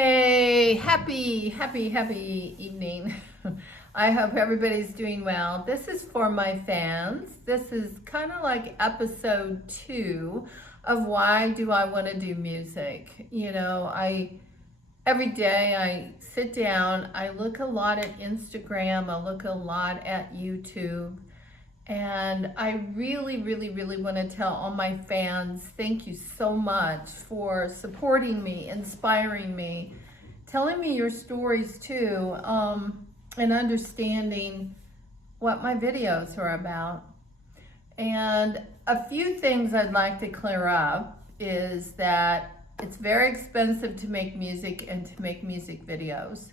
Hey, happy evening. I hope everybody's doing well. This is for my fans. This is kind of like episode 2 of why do I want to do music. Every day I sit down, I look a lot at Instagram, I look a lot at YouTube, and I really want to tell all my fans, thank you so much for supporting me, inspiring me, telling me your stories too, and understanding what my videos are about. And a few things I'd like to clear up is that it's very expensive to make music and to make music videos.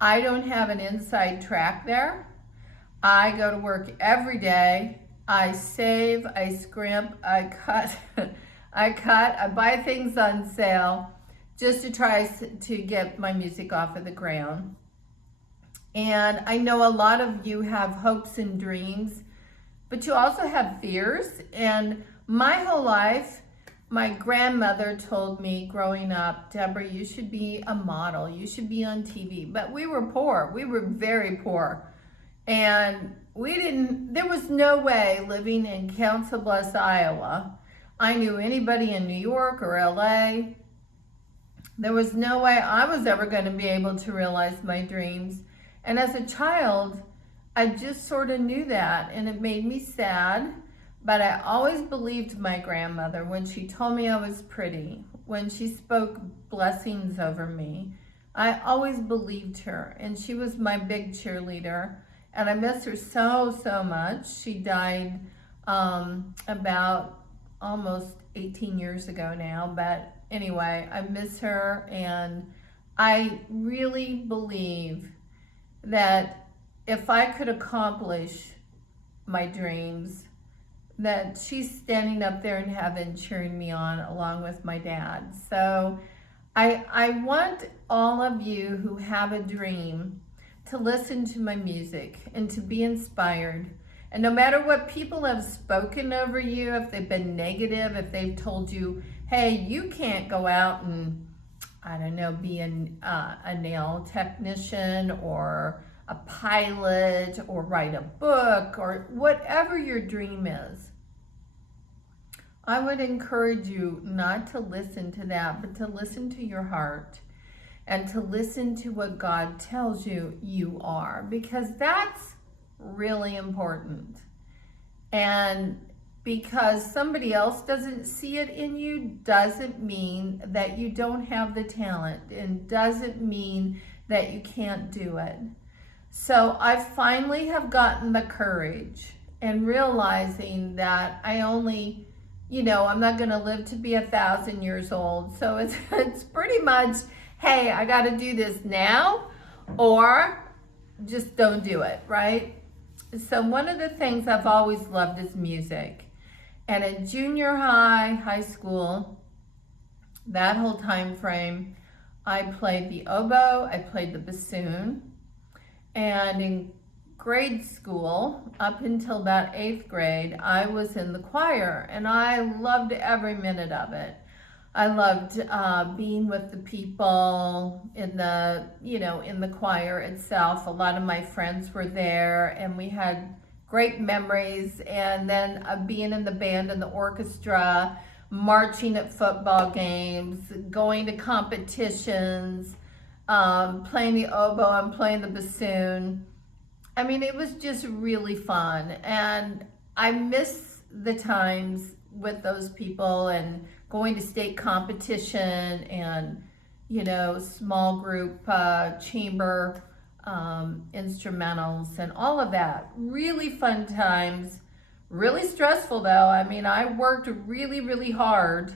I don't have an inside track there. I go to work every day. I save, I scrimp, I cut, I buy things on sale just to try to get my music off of the ground. And I know a lot of you have hopes and dreams, but you also have fears. And my whole life, my grandmother told me growing up, Deborah, you should be a model, you should be on TV. But we were poor, we were very poor. And there was no way living in Council Bluffs, Iowa, I knew anybody in New York or LA. There was no way I was ever going to be able to realize my dreams. And as a child, I just sort of knew that, and it made me sad. But I always believed my grandmother when she told me I was pretty, when she spoke blessings over me. I always believed her, and she was my big cheerleader. And I miss her so much. She died about almost 18 years ago now. But anyway, I miss her. And I really believe that if I could accomplish my dreams, that she's standing up there in heaven cheering me on along with my dad. So I want all of you who have a dream to listen to my music and to be inspired. And no matter what people have spoken over you, if they've been negative, if they've told you, hey, you can't go out and, I don't know, be a nail technician or a pilot or write a book or whatever your dream is, I would encourage you not to listen to that, but to listen to your heart. And to listen to what God tells you you are, because that's really important. And because somebody else doesn't see it in you doesn't mean that you don't have the talent, and doesn't mean that you can't do it. So I finally have gotten the courage and realizing that I only, I'm not going to live to be 1,000 years old. So it's pretty much, hey, I got to do this now, or just don't do it, right? So one of the things I've always loved is music. And in junior high, high school, that whole time frame, I played the oboe, I played the bassoon. And in grade school, up until about 8th grade, I was in the choir, and I loved every minute of it. I loved being with the people in the choir itself. A lot of my friends were there, and we had great memories. And then being in the band and the orchestra, marching at football games, going to competitions, playing the oboe and playing the bassoon. I mean, it was just really fun. And I miss the times with those people and going to state competition and, small group chamber instrumentals and all of that. Really fun times. Really stressful though. I mean, I worked really hard.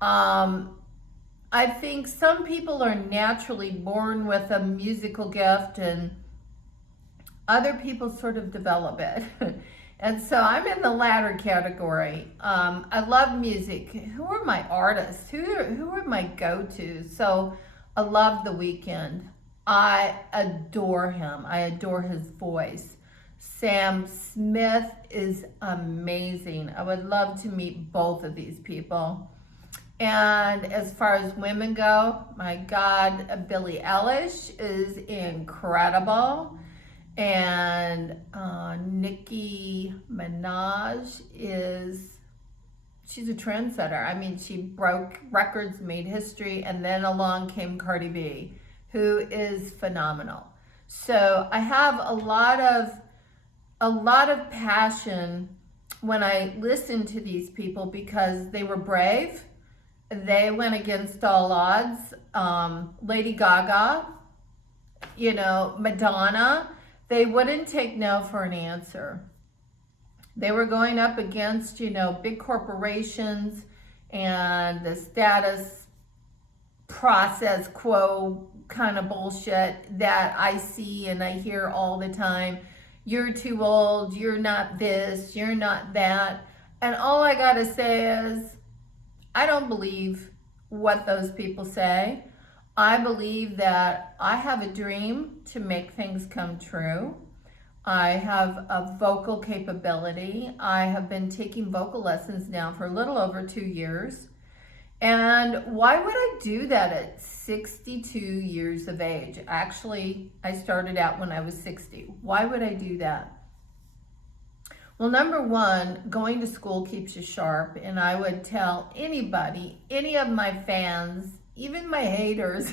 I think some people are naturally born with a musical gift, and other people sort of develop it. And so I'm in the latter category. I love music. Who are my artists? Who are my go-tos? So I love The Weeknd. I adore him. I adore his voice. Sam Smith is amazing. I would love to meet both of these people. And as far as women go, my God, Billie Eilish is incredible. And Nicki Minaj she's a trendsetter. I mean, she broke records, made history, and then along came Cardi B, who is phenomenal. So I have a lot of passion when I listen to these people because they were brave. They went against all odds. Lady Gaga, Madonna, they wouldn't take no for an answer. They were going up against, big corporations and the status process quo kind of bullshit that I see and I hear all the time. You're too old, you're not this, you're not that. And all I gotta say is, I don't believe what those people say. I believe that I have a dream to make things come true. I have a vocal capability. I have been taking vocal lessons now for a little over 2 years. And why would I do that at 62 years of age? Actually, I started out when I was 60. Why would I do that? Well, number one, going to school keeps you sharp. And I would tell anybody, any of my fans, even my haters,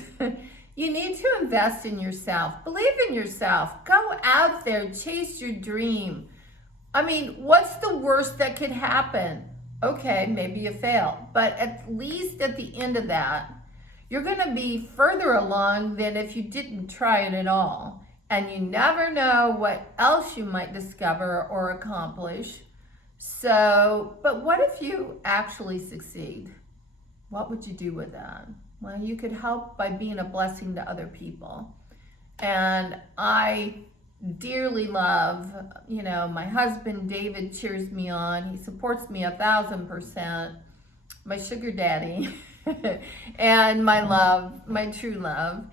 you need to invest in yourself. Believe in yourself. Go out there, chase your dream. I mean, what's the worst that could happen? Okay, maybe you fail, but at least at the end of that, you're gonna be further along than if you didn't try it at all. And you never know what else you might discover or accomplish. So, but what if you actually succeed? What would you do with that? Well, you could help by being a blessing to other people. And I dearly love, my husband, David, cheers me on. He supports me 1,000%. My sugar daddy and my love, my true love.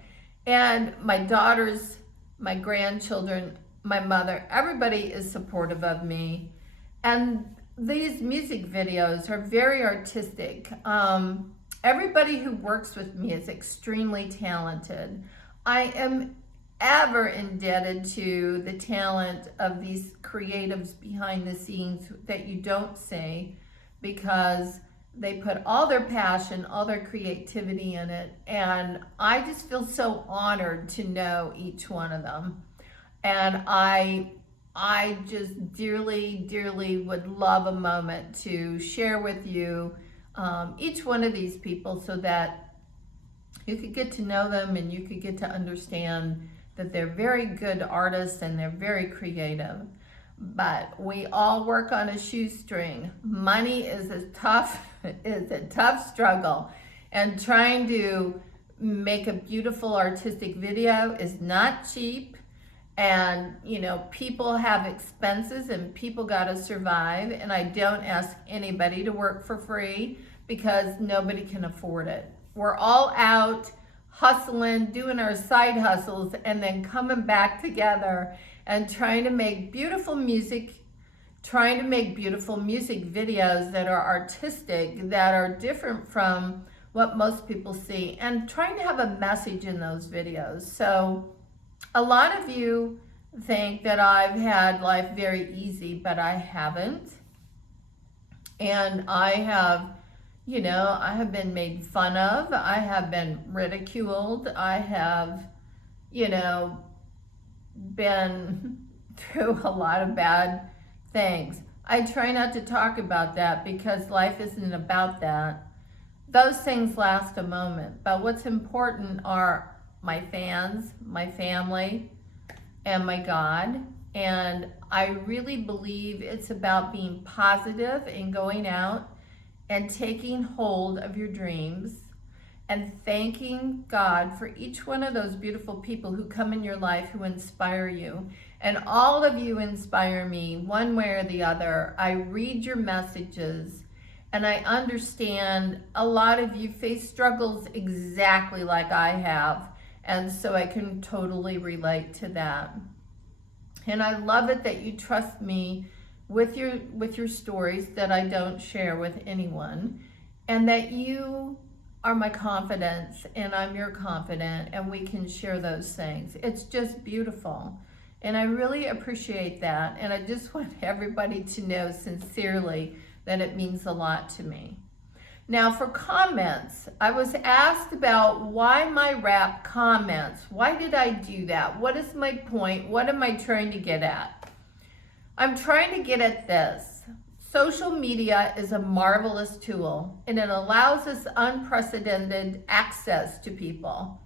And my daughters, my grandchildren, my mother, everybody is supportive of me. And these music videos are very artistic. Everybody who works with me is extremely talented. I am ever indebted to the talent of these creatives behind the scenes that you don't see, because they put all their passion, all their creativity in it. And I just feel so honored to know each one of them. And I just dearly, dearly would love a moment to share with you each one of these people so that you could get to know them and you could get to understand that they're very good artists and they're very creative. But we all work on a shoestring. Money is a tough struggle. And trying to make a beautiful artistic video is not cheap. And, people have expenses and people gotta survive. And I don't ask anybody to work for free because nobody can afford it. We're all out hustling, doing our side hustles, and then coming back together and trying to make beautiful music videos that are artistic, that are different from what most people see, and trying to have a message in those videos. So a lot of you think that I've had life very easy, but I haven't. And I have been made fun of. I have been ridiculed. I have, been through a lot of bad things. I try not to talk about that because life isn't about that. Those things last a moment, but what's important are my fans, my family, and my God. And I really believe it's about being positive and going out and taking hold of your dreams and thanking God for each one of those beautiful people who come in your life who inspire you. And all of you inspire me one way or the other. I read your messages and I understand a lot of you face struggles exactly like I have. And so I can totally relate to that. And I love it that you trust me with your stories that I don't share with anyone. and that you are my confidence and I'm your confidant, and we can share those things. It's just beautiful. And I really appreciate that. And I just want everybody to know sincerely that it means a lot to me. Now for comments, I was asked about why my rap comments. Why did I do that? What is my point? What am I trying to get at? I'm trying to get at this. Social media is a marvelous tool, and it allows us unprecedented access to people.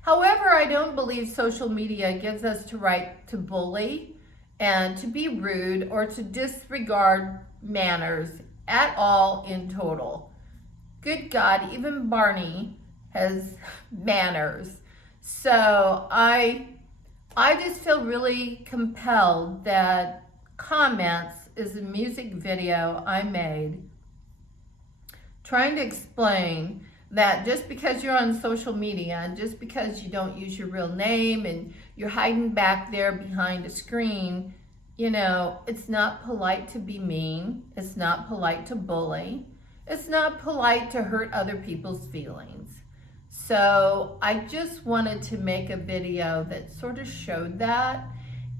However, I don't believe social media gives us the right to bully and to be rude or to disregard manners at all in total. Good God, even Barney has manners. So I just feel really compelled that comments is a music video I made trying to explain that just because you're on social media and just because you don't use your real name and you're hiding back there behind a screen, you know, it's not polite to be mean. It's not polite to bully. It's not polite to hurt other people's feelings. So I just wanted to make a video that sort of showed that.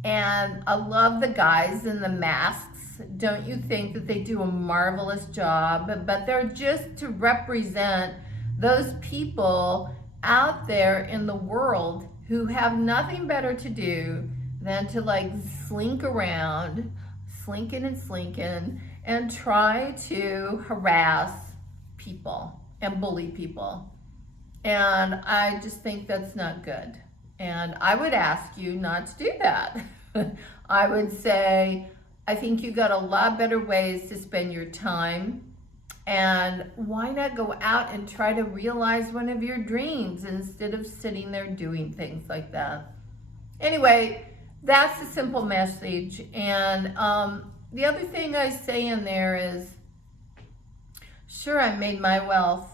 And I love the guys in the masks. Don't you think that they do a marvelous job? But they're just to represent those people out there in the world who have nothing better to do than to like slink around, slinking and try to harass people and bully people. And I just think that's not good. And I would ask you not to do that. I would say, I think you got a lot better ways to spend your time. And why not go out and try to realize one of your dreams instead of sitting there doing things like that? Anyway, that's a simple message. And the other thing I say in there is, sure, I made my wealth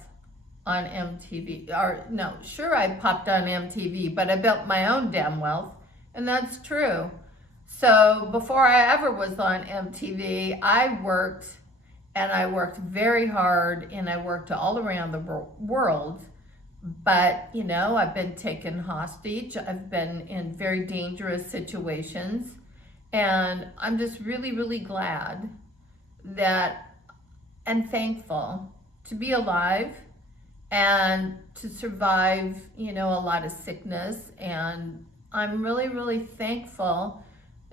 on MTV, or no, sure, I popped on MTV, but I built my own damn wealth, and that's true. So before I ever was on MTV, I worked, and I worked very hard, and I worked all around the world. But, you know, I've been taken hostage. I've been in very dangerous situations. And I'm just really, really glad that and thankful to be alive and to survive, you know, a lot of sickness. And I'm really, really thankful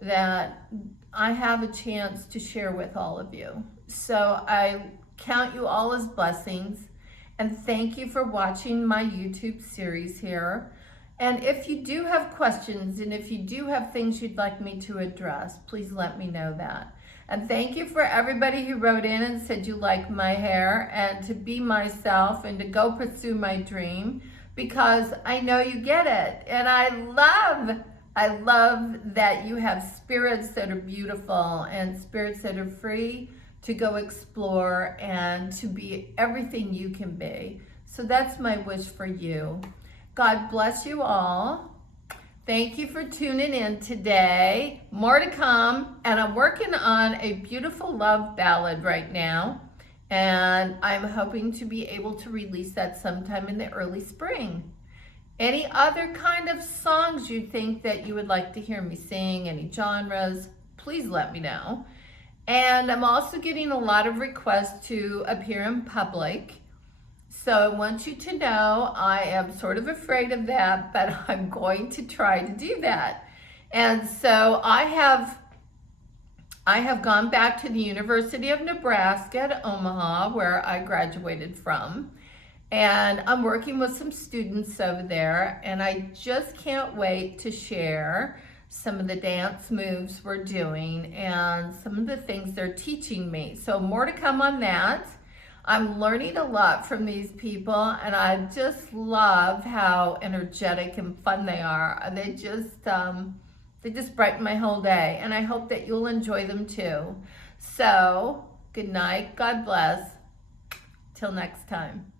that I have a chance to share with all of you. So I count you all as blessings, and thank you for watching my YouTube series here. And if you do have questions, and if you do have things you'd like me to address, please let me know that. And thank you for everybody who wrote in and said you like my hair, and to be myself and to go pursue my dream, because I know you get it. And I love that you have spirits that are beautiful and spirits that are free to go explore and to be everything you can be. So that's my wish for you. God bless you all. Thank you for tuning in today. More to come, and I'm working on a beautiful love ballad right now, and I'm hoping to be able to release that sometime in the early spring. Any other kind of songs you think that you would like to hear me sing, any genres, please let me know. And I'm also getting a lot of requests to appear in public. So I want you to know I am sort of afraid of that, but I'm going to try to do that. And so I have gone back to the University of Nebraska at Omaha, where I graduated from. And I'm working with some students over there, and I just can't wait to share some of the dance moves we're doing and some of the things they're teaching me. So more to come on that. I'm learning a lot from these people, and I just love how energetic and fun they are. They just brighten my whole day, and I hope that you'll enjoy them too. So, good night, God bless. Till next time.